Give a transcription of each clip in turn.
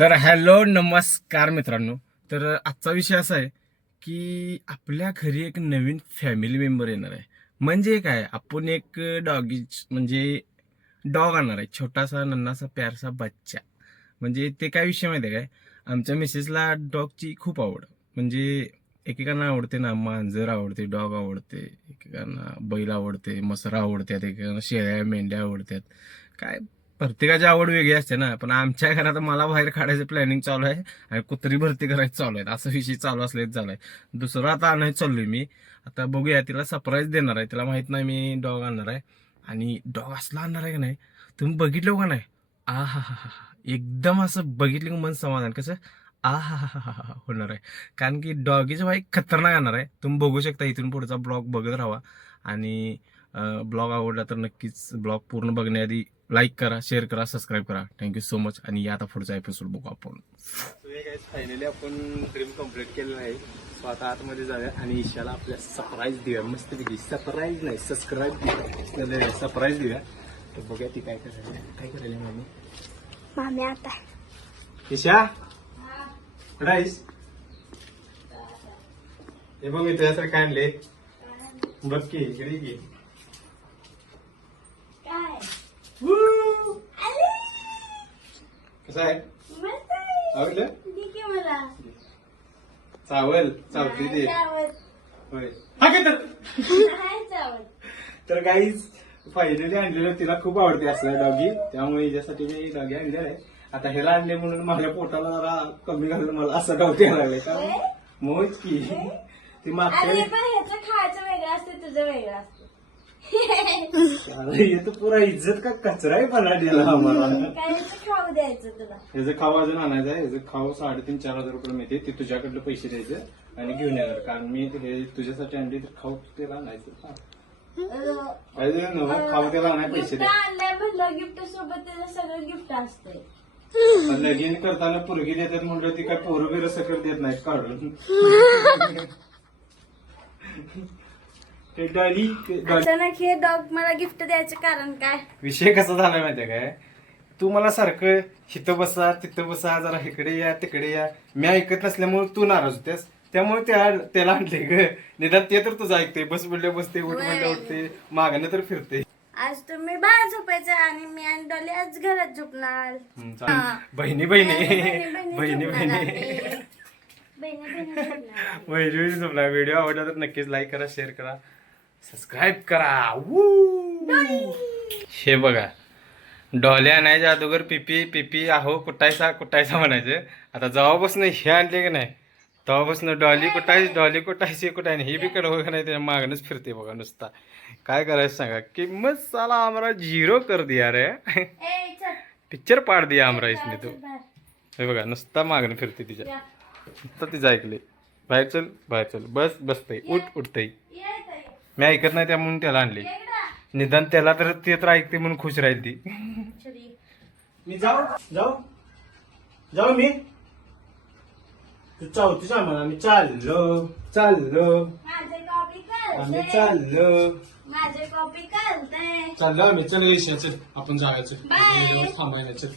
तर हॅलो नमस्कार मित्रांनो. तर आजचा विषय असा आहे की आपल्या घरी एक नवीन फॅमिली मेंबर येणार आहे. म्हणजे काय? आपण एक डॉगी म्हणजे डॉग आणणार आहे. छोटासा नन्नासा प्यारसा बच्चा. म्हणजे ते काय विषय माहिती आहे काय? आमच्या मिसेसला डॉगची खूप आवड. म्हणजे एकेकांना आवडते ना मांजर आवडते डॉग आवडते. एकेकांना बैल आवडते मसरा आवडतात. एकेकांना शेळ्या मेंढ्या आवडतात. काय प्रत्येकाची आवड वेगळी असते ना. पण आमच्या घरात मला बाहेर काढायचं प्लॅनिंग चालू आहे आणि कुत्री भरती करायचं चालू आहे असं विषय चालू असलेच चालू आहे दुसरं आता आणायचं चाललोय मी. आता बघूया तिला सरप्राईज देणार आहे. तिला माहीत नाही मी डॉग आणणार आहे. आणि डॉग असला आणणार आहे का नाही? तुम्ही बघितलं का नाही? आ हा हा हा एकदम असं बघितलं मन समाधान. कसं? आ हा हा हा हा होणार आहे. कारण की डॉगीचं भाई खतरनाक आणणार आहे. तुम्ही बघू शकता इथून पुढचा ब्लॉग बघत राहा. आणि ब्लॉग आवडला तर नक्कीच ब्लॉग पूर्ण बघण्याआधी लाईक करा शेअर करा सबस्क्राईब करा. थँक्यू सो मच आणि या आता पुढचा एपिसोड बघू आपण. फायनली आपण ड्रीम कंप्लीट केलेलं आहे. सो आता आतमध्ये जाऊया आणि ईशाला आपल्या सरप्राईज देऊया. मस्त पैकी सरप्राईज नाही सबस्क्राईब सरप्राईज देऊया. तर बघूया ती काय करायला. काय करायला मामी? मामी आता. ईशा? आहेस हे बघ मी तुझ्यासारखं काय आणले? बघ की इकडे की काय कसं आहे. आवडलं? मला. चावल चावते ते. होय हा काय तर. तर काहीच फायनली आणलेलं तिला खूप आवडते असलं डॉगी त्यामुळे हिच्यासाठी मी डॉगी आणलेलं आहे. आता ह्याला आणले म्हणून माझ्या पोटाला जरा कमी घालून मला असं डॉगी लागले का? मोज की. ती अरे मागच्या खायचं वेगळं असते तुझं वेगळं असतं. अरे, हे तर पुरा इज्जत का कचरा आहे पलाटीला आम्हाला? खाऊ द्यायचं तुला. ह्याचं खाऊ अजून आणायचं आहे ह्याचं खाऊ साडेतीन चार हजार रुपये मिळते ते तुझ्याकडलं पैसे द्यायचे आणि घेऊन येणार कारण मी हे तुझ्यासाठी आणली तर खाऊ त्याला आणायचं. हा. अं, काय ते नवं खाऊ त्याला आणाय पैसे गिफ्ट द्या. आणलंय म्हणलं गिफ्ट सोबत त्याचं सगळं गिफ्ट असतंय. पण लगीन करताना पोरगी देतात म्हणलं ती काय पोरं बिरं सकट देत नाहीत काढून. ते डॉली ते डॉली- अचानक हे डॉग मला गिफ्ट द्यायचं कारण काय? विषय कसा झालाय माहितीये काय? तू मला सारखं हिथं बसा तिथं बसा जरा इकडे या तिकडे या. मी ऐकत नसल्यामुळे तू नाराज होतेस. त्यामुळे त्या त्याला आणले ग. निदान ते तर तुझं ऐकते बस म्हणल्या बसते उठ म्हणल्या उठते मागाने तर फिरते आज तुम्ही बाहेर झोपायचं आणि मी आणि डॉली आज घरात झोपणार. हम्म, चालेल. बहिणी बहिणी. बहिणी बहिणी बहिणी बहिणी. झोपणार. व्हिडिओ आवडला तर नक्कीच लाईक करा शेअर करा. सबस्क्राईब करा. वू! हे बघा. डॉले आणायच्या अगोदर पिपी पिपी आहो कुटायचा कुटायचा म्हणायचं. आता जेव्हापासून हे आणले की नाही तेव्हापासून डॉली कुटायची डॉली कुटायची कुठाय नाही. हे बी कडवं का नाही त्याच्या मागणंच फिरते बघा नुसता. काय करायचं सांगा? किंमत साला आम्हाला झिरो कर दिया रे. चल. पिक्चर पाड दिया आमरा इसने तो. चल. हे बघा नुसता मागणं फिरते तिच्या. नुसतं तिचं ऐकले बाहेर चल बाहेर चल. बस बसतय उठ उठतय ये. मी ऐकत नाही त्या म्हणून त्याला आणले. निदान त्याला तर ते तर ऐकते म्हणून खुश राहील ती. चल. मी जाऊ? जाऊ? जाऊ मी? तू चावती जा म्हणा मी चाललो चाललो. माझे कॉपी आम्ही करते चाललो. माझे कॉपी करते चाललो आम्ही. चल चल आपण जायचं Bye. थांबायला चल.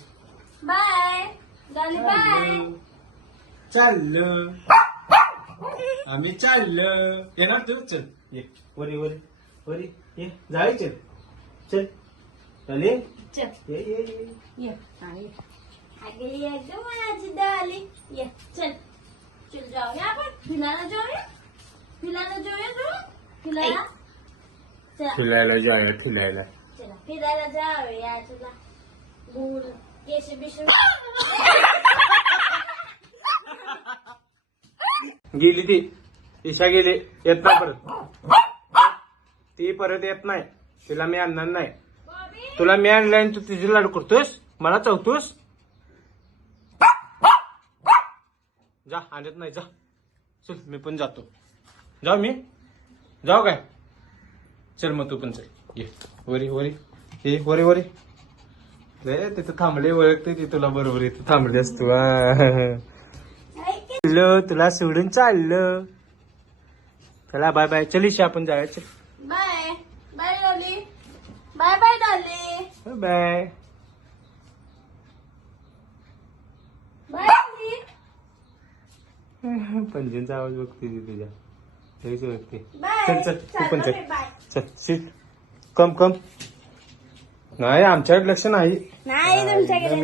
बाय डॉली बाय चाललो. आम्ही चाललो. येणार तू? चल ये. वरी वरी वरी. ये. जाय चल. चल? ये ये ये. ये. ये. अगे ये ग माझी डॉली ये चल. चल जाऊया आपण. फिरायला जाऊया. फिरायला जाऊया तू. फिरायला चला. फिरायला जाऊया फिरायला चला फिरायला जाऊया तुला. गुल केश बिश गेली ती. ईशा गेली. येत नाही परत. ती परत येत नाही. तिला मी आणणार नाही. तुला मी आणलंय आणि तू तिची लाड करतोस मला चवतोस जा आणत नाही जा. चल मी पण जातो. जाऊ मी? जाऊ काय? चल मग तू पण चल. ये वरी वरी. ये वरी वरी. रे तिथं थांबले ओळखते ती तुला. बरोबर इथं थांबलीस तू. आ. तुला सोडून चाललं चला बाय बाय. चलिशा आपण जाऊया. चल. Bye. Bye bye bye Dolly. Bye bye पंजींचा आवाज बघते ती तुझ्या. ठेवच बघते. चल चल तू पण चल. चल सीट कम कम नाही आमच्याकडे लक्ष नाही. नाही तुमच्याकडे